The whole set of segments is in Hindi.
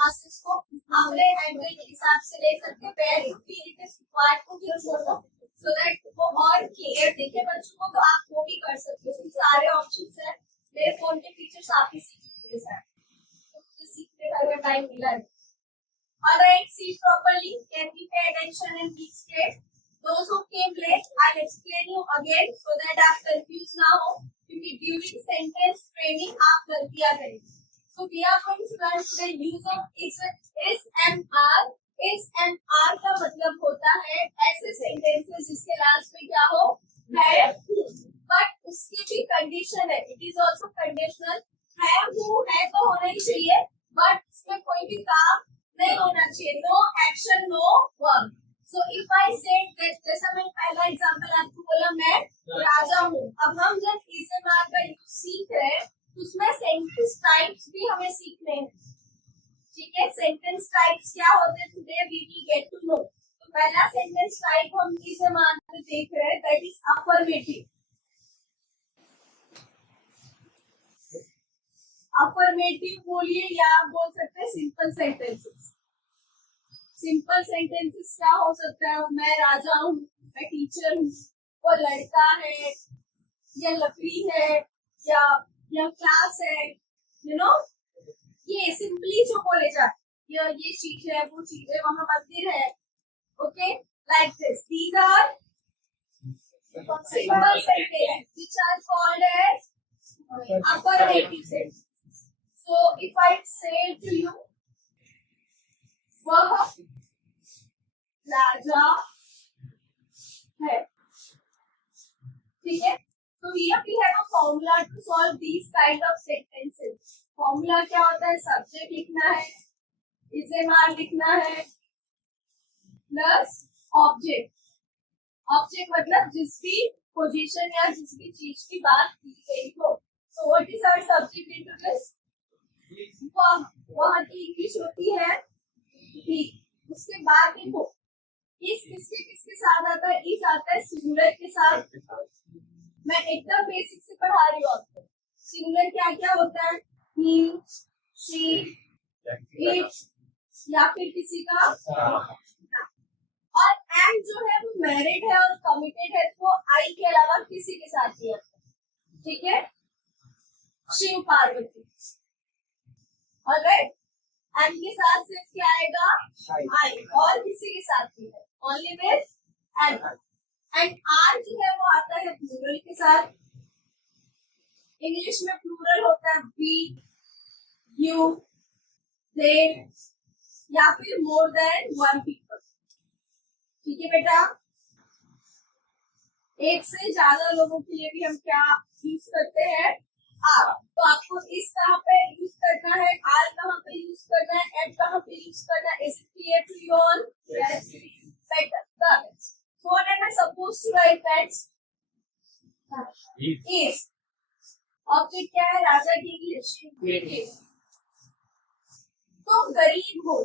मासेस को अपने एंगल के हिसाब से ले सकते हैं, where it is required to be shown, so that वो और क्लियर दिखे बच्चों को, तो आप वो भी कर सकते हो। सारे ऑप्शंस हैं मेरे फोन के फीचर्स, आप ही सीखते हैं, तो सीखते हुए टाइम मिला है। Alright, see properly. Can we pay attention and be straight? Those who came late, I'll explain you again so that आप confused ना हो, क्योंकि during sentence training आप गलतियाँ करेंगे। So we are going to learn today use of SMR. SMR का मतलब होता है ऐसे sentences जिसके लास्ट में क्या हो, है, but उसकी भी condition है, it is also conditional, है, who है तो होना ही चाहिए, but उसमें कोई भी काम नहीं होना चाहिए, no action no work. So if I said that, जैसा मैं पहला एग्जांपल आपको बोला मैं राजा हूँ, अब हम जब एसएमआर का यूज सीख रहे हैं उसमें सेंटेंस टाइप्स भी हमें सीखने हैं, ठीक है। सेंटेंस टाइप्स क्या होते हैं today we will get to know. तो पहला सेंटेंस टाइप हम एसएमआर में देख रहे हैं, दैट इज अफर्मेटिव। अफर्मेटिव बोलिए या आप बोल सकते हैं सिंपल सेंटेंसेस। सिंपल सेंटेंसेस क्या हो सकता है, मैं राजा हूँ, मैं टीचर हूँ, वो लड़का है या लकड़ी है या क्लास है, यू नो, ये सिंपली जो बोले जाते, ये चीज है, वो चीज है, वहां मंदिर है, okay, like this. These are simple sentences which are called as affirmative sentences. So if I say to you, वह राजा है, ठीक है। तो here we have a formula to solve these kind of sentences. Formula क्या होता है, सब्जेक्ट लिखना है, एसएमआर लिखना है, प्लस ऑब्जेक्ट। ऑब्जेक्ट मतलब जिस भी पोजीशन या जिस भी चीज की बात की गई हो। So what is our subject into this? वहाँ की इंग्लिश होती है ही। उसके बाद देखो इस किसके साथ आता है, इस आता है सिंगुलर के साथ। मैं एकदम बेसिक से पढ़ा रही हूँ आपको। सिंगुलर क्या क्या होता है, ही, शी, इट या फिर किसी का, और एम जो है वो मैरिड है और कमिटेड है, तो आई के अलावा किसी के साथ नहीं आता, ठीक है। शिव पार्वती, ऑलराइट। एम के साथ सिर्फ क्या आएगा, आई, और किसी के साथ नहीं है, only with an. And are जो है वो आता है प्लूरल के साथ। इंग्लिश में प्लूरल होता है वी, यू, दे या फिर मोर देन वन पीपल, ठीक है बेटा। एक से ज्यादा लोगों के लिए भी हम क्या यूज करते हैं, आर। तो आपको इस कहाँ पे यूज करना है, आर कहाँ पे यूज करना है, एट कहाँ पे यूज करना है, is it clear to you all? Yes, better, correct. So what am I supposed to write that, is. Object क्या है, राजा की इंग्लिश। तो गरीब हो,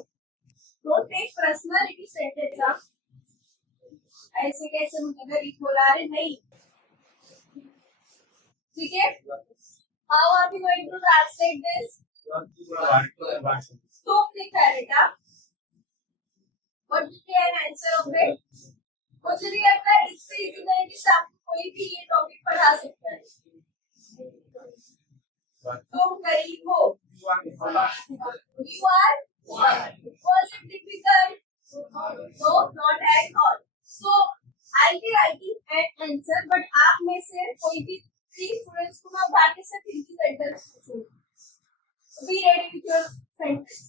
डोंट टेक पर्सनैलिटी सेंटेंस, ऐसे कैसे मुझे गरीब बोला, अरे नहीं, ठीक है। How are we going to translate this? तो लिखा है बेटा, what is the answer of it? मुझे नहीं लगता इससे इजी नहीं कि आपको कोई भी ये टॉपिक पढ़ा सकता है। तुम गरीब हो, you are, was it difficult? No, not at all. So I'll be writing an answer, but आप में से कोई भी 3 स्टूडेंट्स को मैं उठा के सिर्फ इनकी सेंटेंस पूछूंगी। Be ready with your sentence.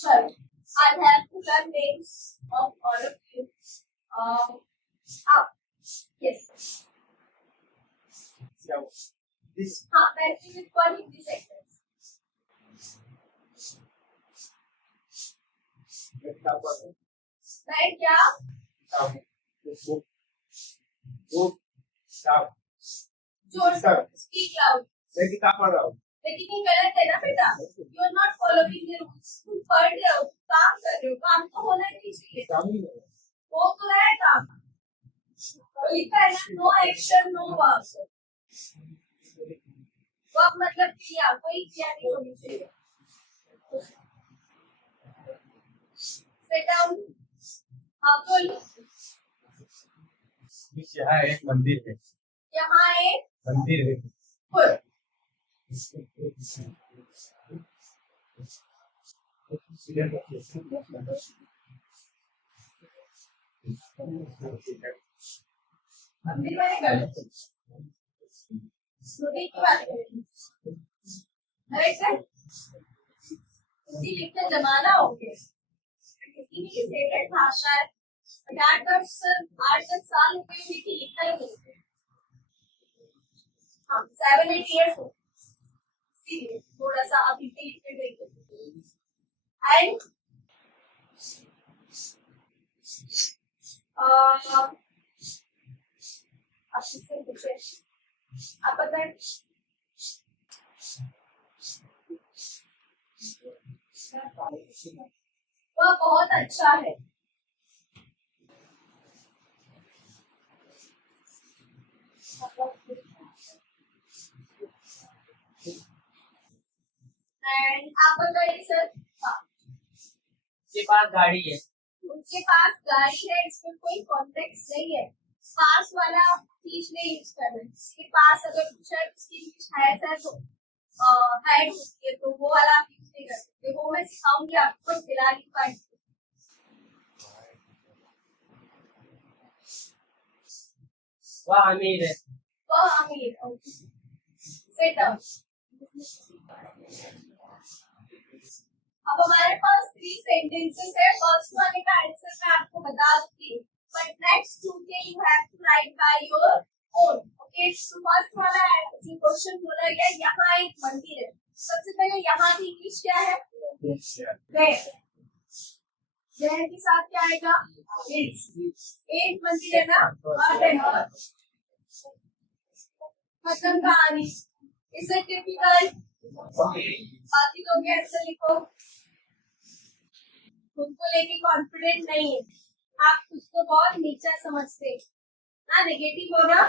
Sure. I have to learn names of all of you. Yes. हाँ, मैं with one Hindi sentence. मैं क्या? जोर speak loud. मैं किताब पढ़ रहा हूँ। लेकिन ये गलत है ना बेटा, you are not following the rules. तुम पढ़ रहे हो, काम कर रहे हो, काम तो होना ही चाहिए। वो तो है काम। लिखा है ना, no action no work. Work मतलब किया, कोई किया नहीं होनी चाहिए। Sit down. हाँ बोलो। यहाँ एक मंदिर है। यहाँ एक मंदिर है। गुड। मंदिर मैंने कर श्रुति की बात करें। करेक्ट है। हिंदी लिखने जमाना हो गया। हिंदी की फेवरेट भाषा है। 8-10 साल हो गए हिंदी लिखना ही नहीं। हाँ 7-8 years हो इसीलिए थोड़ा सा अब हिंदी लिखने गई। एंड आपसे पूछे आप बताएं। वह बहुत अच्छा है। आप बताइए सर। हाँ उसके पास गाड़ी है। उनके पास गाड़ी है, इसमें कोई कॉन्टेक्स्ट नहीं है। पास वाला चीज नहीं यूज करना है। इसके पास अगर कुछ है उसकी इंग्लिश है तो हेड होती है तो वो वाला आप यूज नहीं कर सकते। वो मैं सिखाऊंगी आपको फिलहाल ही पार्ट। वह अमीर है। वह अमीर है। Set down. अब हमारे पास 3 सेंटेंसेस है। फर्स्ट वाले का आंसर मैं आपको बता दूंगी, बट नेक्स्ट 2 के you have to write by your own. Okay, so first वाला जो क्वेश्चन बोला गया, यहाँ एक मंदिर है। सबसे पहले यहाँ की इंग्लिश क्या है? वेयर। वेयर के साथ क्या आएगा? एक मंदिर है ना, टेम्पल। खत्म कहानी। इसे टिपिकल। बाकी लोग आंसर लिखो। खुद को लेके कॉन्फिडेंट नहीं है, आप खुद को बहुत नीचा समझते ना। नेगेटिव हो ना,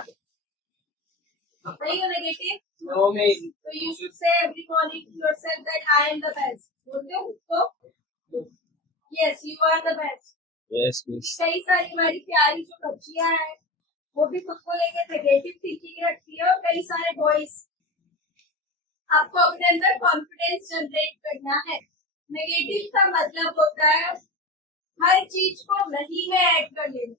नहीं हो नेगेटिव तो you should say every morning to yourself that I am the best. बोलते हो तो yes you are the best. Yes please. कई सारी हमारी प्यारी जो बच्चियां हैं वो भी खुद को लेके नेगेटिव थिंकिंग रखती है, और कई सारे बॉयज। आपको अपने अंदर कॉन्फिडेंस जनरेट करना है। नेगेटिव का मतलब होता है हर चीज को नहीं में ऐड कर लेना।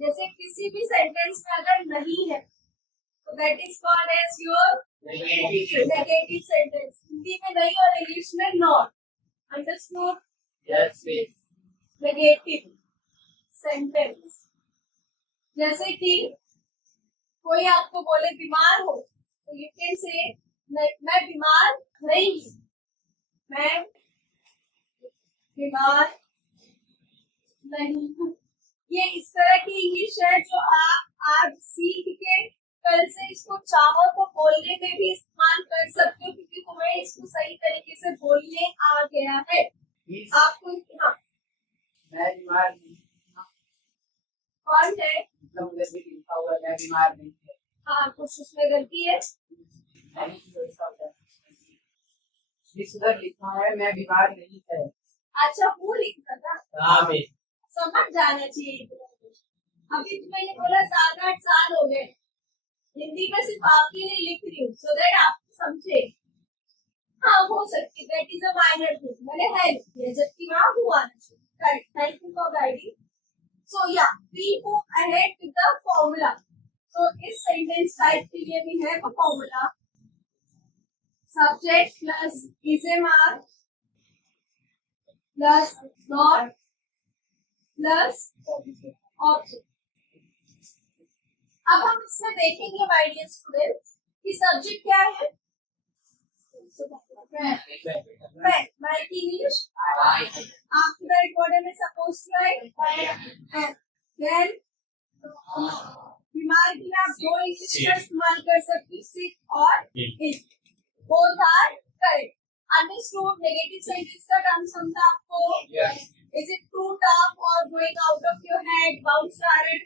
जैसे किसी भी सेंटेंस में अगर नहीं है तो that is called as your negative sentence. Hindi में नहीं और इंग्लिश में not. Understood? Yes please. Negative sentence जैसे कि कोई आपको बोले बीमार हो तो यू कैन से मैं बीमार नहीं हूँ, मैं बीमार नहीं हूँ। ये इस तरह की इंग्लिश है जो आप आज सीख के कल से इसको चाहो तो बोलने में भी इस्तेमाल कर सकते हो, क्योंकि तुम्हें इसको सही तरीके से बोलने आ गया है। आपको हाँ मैं बीमार नहीं। कौन है? लिखा हुआ मैं बीमार नहीं है। हाँ कुछ उसमें गलती है। इधर लिखा है मैं बीमार नहीं है। अच्छा वो लिखा था। हाँ समझ जाना चाहिए। अभी तो मैंने बोला 7-8 साल हो गए हिंदी में सिर्फ आपकी नहीं लिख रही हूँ, सो दैट आप समझे। हाँ हो सकती है, that is a minor thing. मैंने है लिख दिया जबकि वहाँ हुआ नहीं। Correct, thank you for guiding. So yeah we go ahead with the formula. So इस सेंटेंस टाइप के लिए भी है वो formula. Subject plus is am are plus not plus object. अब हम इसमें देखेंगे माय डियर स्टूडेंट्स कि सब्जेक्ट क्या है। मैं English after that what am I supposed to write? Then बीमार की आप दो इंग्लिश का इस्तेमाल कर सकते हो, sick और ill, both are correct. Understood? Negative sentence का टर्म समझा आपको? Is it too tough or going out of your head? Bounce started?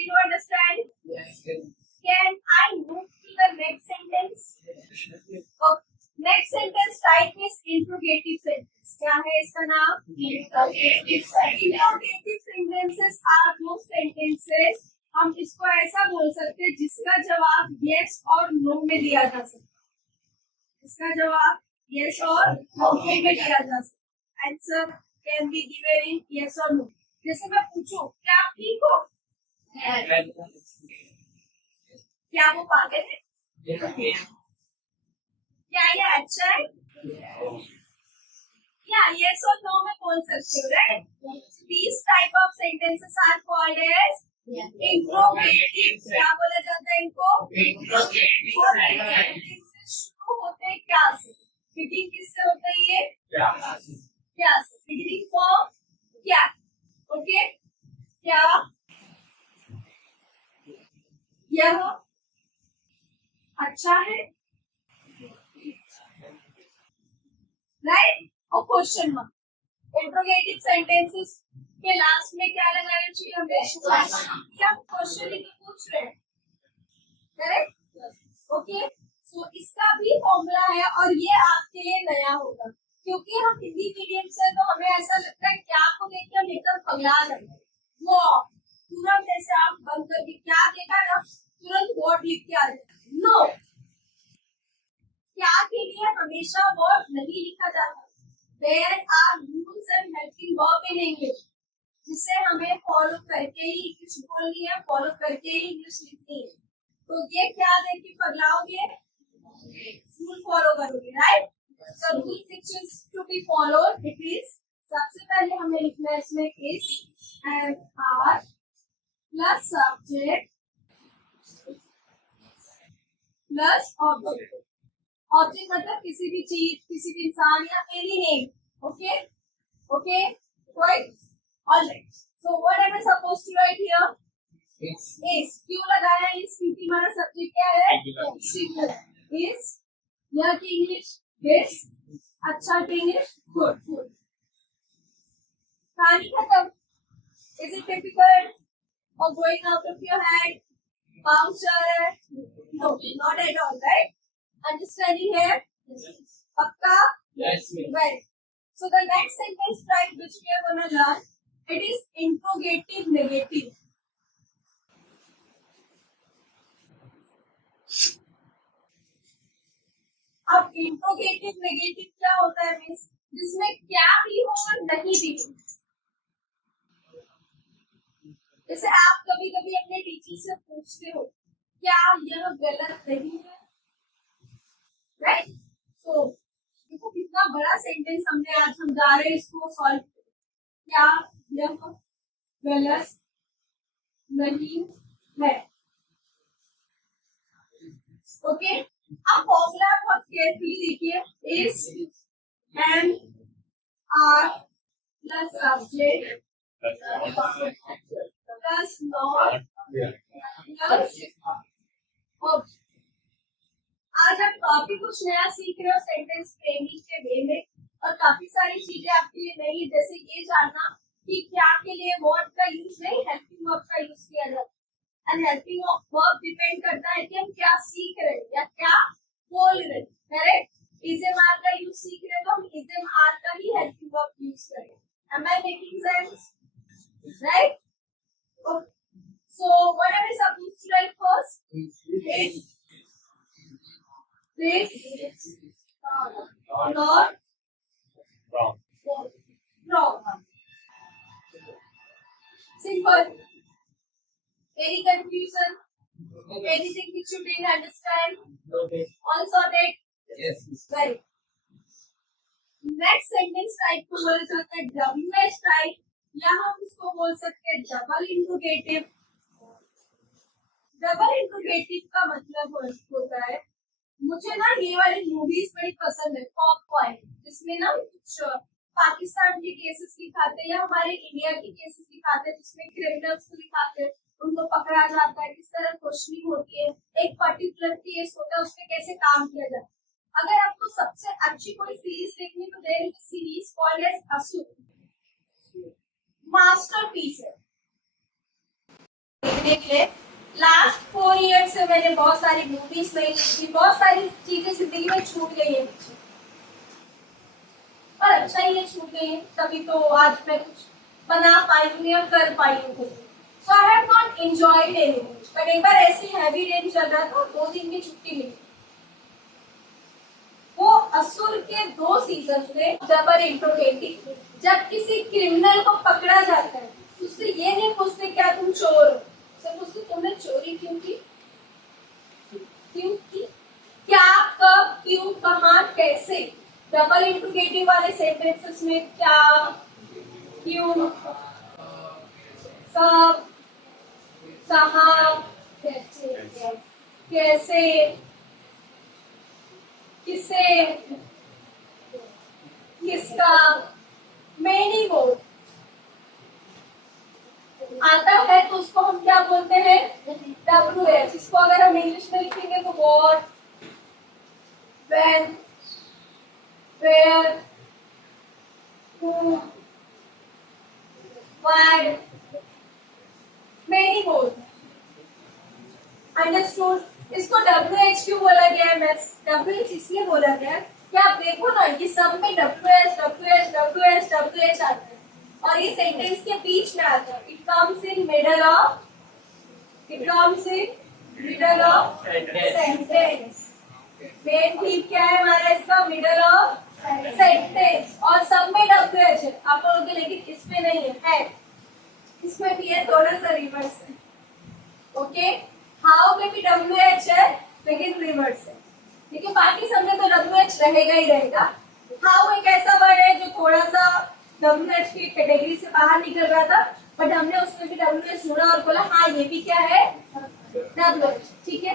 Easy to understand? Yes. Can I move to the next sentence? Okay. Next sentence type is interrogative sentence. क्या है इसका नाम? Interrogative sentences are those sentences, हम इसको ऐसा बोल सकते हैं जिसका जवाब yes और no में दिया जा सकता है। इसका जवाब yes और no में दिया जा सकता है। Answer can be given in yes or no. जैसे मैं पूछूं क्या आप ठीक हो? क्या वो पागल है? क्या ये अच्छा है? या yes or no में बोल सकते हो, right? These type of sentences are called as interrogative. क्या बोला जाता है इनको? Interrogative sentences शुरू होते हैं क्या से? Beginning किससे होता है ये? क्या से? Beginning from क्या? Okay? क्या? यह अच्छा है? राइट और क्वेश्चन मार्क। इंट्रोगेटिव सेंटेंसेस के लास्ट में क्या लगाना चाहिए हमें? क्या क्वेश्चन ही तो पूछ रहे हैं, करेक्ट? ओके, सो इसका भी फॉर्मूला है और ये आपके लिए नया होगा क्योंकि हम हिंदी मीडियम से तो हमें ऐसा लगता है क्या को देख के हम एकदम पगला जाते हैं। वो तुरंत ऐसे आप बंद करके क्या देखा ना तुरंत वर्ड लिख के आ जाए। नो, क्या के लिए हमेशा वर्ड नहीं लिखा जाता। There are rules and helping verb in English, जिसे हमें फॉलो करके ही इंग्लिश बोलनी है, फॉलो करके ही इंग्लिश लिखनी है। तो ये क्या देख के पगलाओगे? रूल फॉलो करोगे, right? The rule which is to be followed it is, सबसे पहले हमें लिखना है इसमें is and are plus subject plus object। Object मतलब किसी भी चीज, किसी भी इंसान या any name. Okay okay right, alright. So what am I supposed to write here? Is. क्यों लगाया इज? क्योंकि हमारा सब्जेक्ट क्या है? सिंगुलर। इज यह की इंग्लिश दिस, अच्छा की इंग्लिश गुड। गुड, कहानी खत्म। इज इट डिफिकल्ट और going out of your head? Bouncer? No, not at all, right? Understanding here? Pakka? Yes, right. So the next sentence type which we are going to learn, it is interrogative negative. अब interrogative negative क्या होता है? मीन्स जिसमें क्या भी हो और नहीं भी हो। जैसे आप कभी कभी अपने टीचर से पूछते हो क्या यह गलत नहीं है, राइट? तो देखो कितना बड़ा सेंटेंस हमने आज हम जा रहे हैं इसको सॉल्व। क्या यह गलत नहीं है? ओके, अब फॉर्मूला बहुत केयरफुली देखिए। Is am are plus subject plus not plus object. आज आप काफी कुछ नया सीख रहे हो सेंटेंस फ्रेमिंग के वे में और काफी सारी चीजें आपके लिए नई, जैसे ये जानना कि क्या के लिए वर्ब का यूज नहीं हेल्पिंग वर्ब का यूज किया जाता है। एंड हेल्पिंग वर्ब डिपेंड करता है कि हम क्या सीख रहे हैं या क्या बोल रहे हैं, करेक्ट? इजम आर का यूज सीख रहे हैं तो हम इजम आर का ही हेल्पिंग वर्ब यूज करें। Am I making sense? Right? So what are we supposed to write first? This not wrong. Simple. Any confusion? Anything which you didn't understand? All sorted? Yes. Right. Next sentence type को बोला जाता है WH type, या हम उसको बोल सकते हैं डबल इंट्रोगेटिव। डबल इंट्रोगेटिव का मतलब होता है, मुझे ना ये वाली मूवीज बड़ी पसंद है, टॉप पॉइंट, जिसमें ना कुछ पाकिस्तान के केसेस दिखाते हैं या हमारे इंडिया के केसेस दिखाते हैं, जिसमें क्रिमिनल्स को दिखाते हैं, उनको पकड़ा जाता है, किस तरह क्वेश्चनिंग होती है, एक पर्टिकुलर केस होता है उसमें कैसे काम किया जाता है। अगर आपको सबसे अच्छी कोई सीरीज देखनी तो there is a series called as Asur, masterpiece है। पढ़ने के लिए। लास्ट 4 ईयर्स से मैंने बहुत सारी मूवीज नहीं देखी, बहुत सारी चीजें जिंदगी में छूट गई है मुझे, पर अच्छा ही है छूट गई है, तभी तो आज मैं कुछ बना पाई हूँ या कर पाई हूँ। So I have not enjoyed anything, but एक बार ऐसी हैवी रेन चल रहा था, 2 दिन की छुट्टी मिली। वो असुर के 2 सीजन में डबल इंट्रोगेटिंग, जब किसी क्रिमिनल को पकड़ा जाता है उससे ये नहीं पूछते क्या तुम चोर हो, सिर्फ उससे तुमने चोरी क्यों की, क्यों की, क्या, कब, क्यों, कहाँ, कैसे। डबल इंट्रोगेटिव वाले सेंटेंसेस में क्या, क्यों, कब, कहाँ, कैसे, कैसे, किसे, किसका, मेनी बोल आता है तो उसको हम क्या बोलते हैं, WH। इसको अगर हम इंग्लिश में लिखेंगे तो what, when, where, who, why, many बोल। अंडरस्टूड। इसको WH क्यों बोला गया है, मैं WH इसलिए बोला गया है कि आप देखो ना, ये सब में WH WH WH WH आता है और ये सेंटेंस के बीच में आता है। It comes in middle of, it comes in middle of sentence. Main theme क्या है हमारा इसका, मिडल ऑफ सेंटेंस, और सब में WH है आप लोगों के, लेकिन इसमें नहीं है, इसमें भी है, थोड़ा सा रिवर्स है। ओके, हाउ में भी WH है लेकिन रिवर्स है, लेकिन बाकी सब में तो WH रहेगा ही रहेगा। हाउ एक ऐसा वर्ड है जो थोड़ा सा WH की कैटेगरी से बाहर निकल रहा था, बट हमने उसमें भी WH ढूंढा और बोला हाँ ये भी क्या है, WH। ठीक है,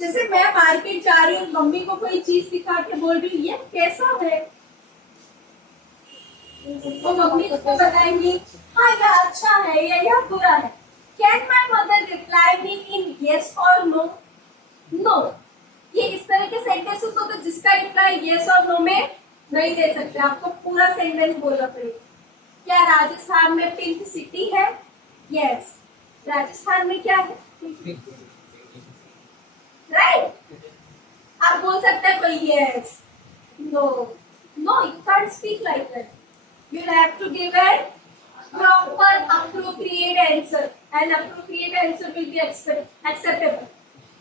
जैसे मैं मार्केट जा रही हूँ, मम्मी को कोई चीज दिखा के बोल रही हूँ ये कैसा है, तो मम्मी उसको बताएंगी हाँ यह अच्छा है या यह बुरा है। Can my mother reply me in yes or no? No. ये इस तरह के सेंटेंसेस होते हैं जिसका रिप्लाई yes और no में नहीं दे सकते, आपको पूरा सेंटेंस बोलना पड़ेगा। क्या राजस्थान में पिंक सिटी है? Yes. राजस्थान में क्या है? राइट? आप बोल सकते हैं कोई yes, no, no. You can't speak like that. You'll have to give a proper appropriate answer, and appropriate answer will be acceptable.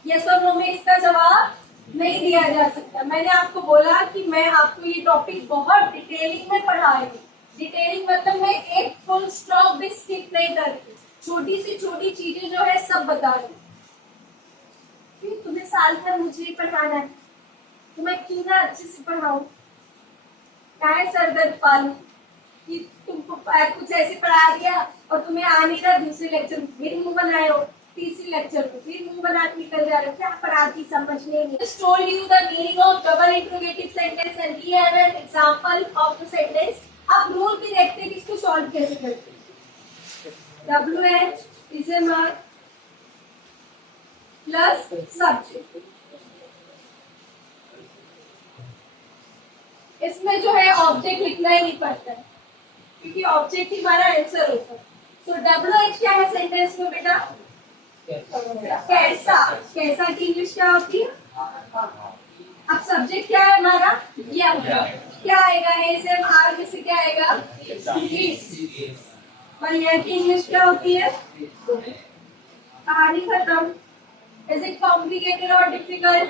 Yes और no में इसका जवाब नहीं दिया जा सकता। मैंने आपको बोला कि मैं आपको ये टॉपिक बहुत डिटेलिंग में पढ़ाऊंगी। डिटेलिंग मतलब मैं एक फुल स्टॉप भी स्किप नहीं करती, छोटी सी छोटी चीजें जो है सब बता रही। क्यों तुम्हें साल भर मुझे ही पढ़ाना है, तो मैं क्यों ना अच्छे से पढ़ाऊं, क्या है सर दर्द पालू कि तुमको कुछ ऐसे पढ़ा दिया और तुम्हें आ नहीं रहा, दूसरे लेक्चर में फिर मुंह बनाए हो, तीसरे लेक्चर में फिर मुंह बना के निकल जा रहे हो, क्या पढ़ाती समझ नहीं। Just told you the meaning of double interrogative sentence and we have an example of the sentence। अब रूल भी देखते हैं कि इसको सॉल्व कैसे करते हैं। WH is a verb plus subject। इसमें जो है ऑब्जेक्ट लिखना ही नहीं पड़ता है क्योंकि ऑब्जेक्ट ही हमारा आंसर होता है। सो WH क्या है सेंटेंस में बेटा, कैसा, कैसा की इंग्लिश क्या होती है। अब सब्जेक्ट क्या है हमारा, यह क्या आएगा, ए से आर में से क्या आएगा, और यह की इंग्लिश क्या होती है, कहानी खत्म। इज इट कॉम्प्लिकेटेड और difficult,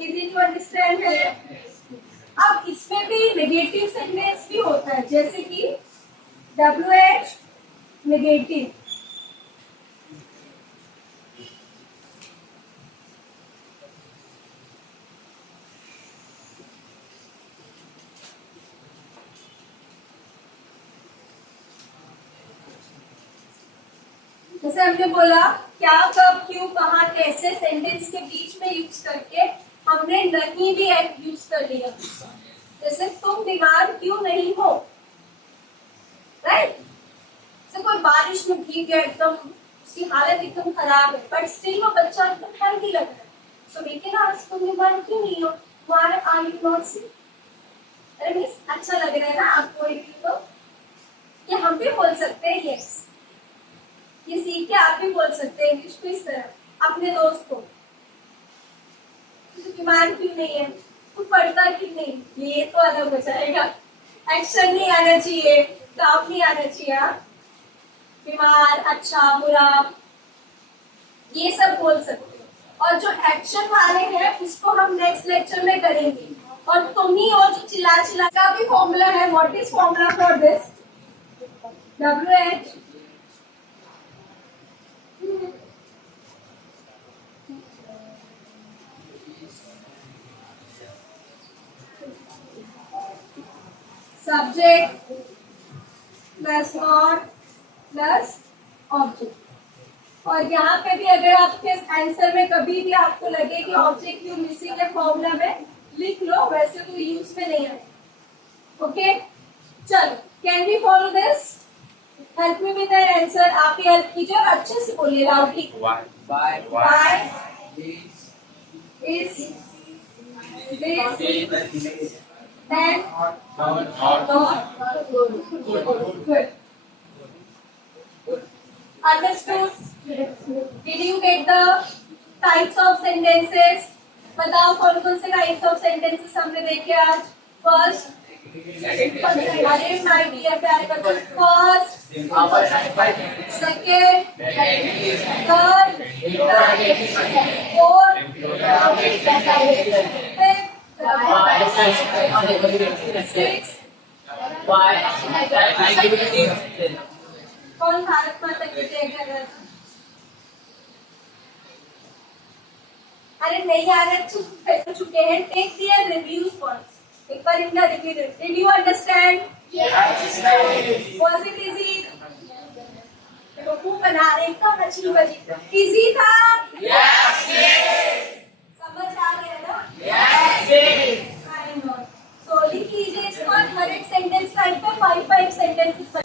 is it to understand है। अब इसमें भी नेगेटिव सेंटेंस भी होता है, जैसे कि WH नेगेटिव, जैसे हमने बोला क्या, कब, क्यों, कहाँ, कैसे सेंटेंस के बीच में यूज करके हमने नहीं भी यूज कर लिया। जैसे तुम बीमार क्यों नहीं हो, राइट। जैसे कोई बारिश में भीग गया, एकदम उसकी हालत एकदम खराब है, बट स्टिल वो बच्चा एकदम हेल्दी लग रहा है, सो वी कैन आस्क तुम बीमार क्यों नहीं हो, why are you not sick. अरे मिस अच्छा लग रहा है ना आपको, तो ये हम भी बोल सकते हैं यस। ये सीख के आप भी बोल सकते हैं इंग्लिश को इस तरह अपने दोस्त को, तू बीमार क्यों नहीं है, तू पढ़ता क्यों नहीं, ये तो अलग हो जाएगा। एक्शन नहीं आना चाहिए, डाउट नहीं आना चाहिए। हाँ? बीमार, अच्छा, बुरा, ये सब बोल सकते हो। और जो एक्शन वाले हैं उसको हम नेक्स्ट लेक्चर में करेंगे। और तुम ही हो जो चिल्ला चिल्ला का भी फॉर्मूला है। What is formula for this? WH subject plus not plus object. और यहाँ पे भी अगर आपके आंसर में कभी भी आपको लगे कि ऑब्जेक्ट क्यों मिसिंग है फॉर्मूला में, लिख लो, वैसे तो यूज में नहीं है। ओके, चलो, can we follow this? Help me with that answer. आप ही हेल्प कीजिए और अच्छे से बोलिए loudly. Why is this then not good? Understood? Did you get the types of sentences? बताओ कौन कौन से types of sentences हमने देखे आज? First, अरे my dear प्यारे बच्चों, first, second, third, fourth, fifth, sixth, कौन भारत माता की जय कर रहा था? अरे नहीं आ रहे चुके हैं। टेक दियर रिव्यूज फर्स्ट, एक बार इनका review they. Did you understand? Yes. Was it easy? लोगों बना रहे का मछली बजी इजी था? यस। समझ आ गया ना? यस। I know. सो लिख लीजिए इसको, हर एक सेंटेंस टाइप पे 5 सेंटेंसेस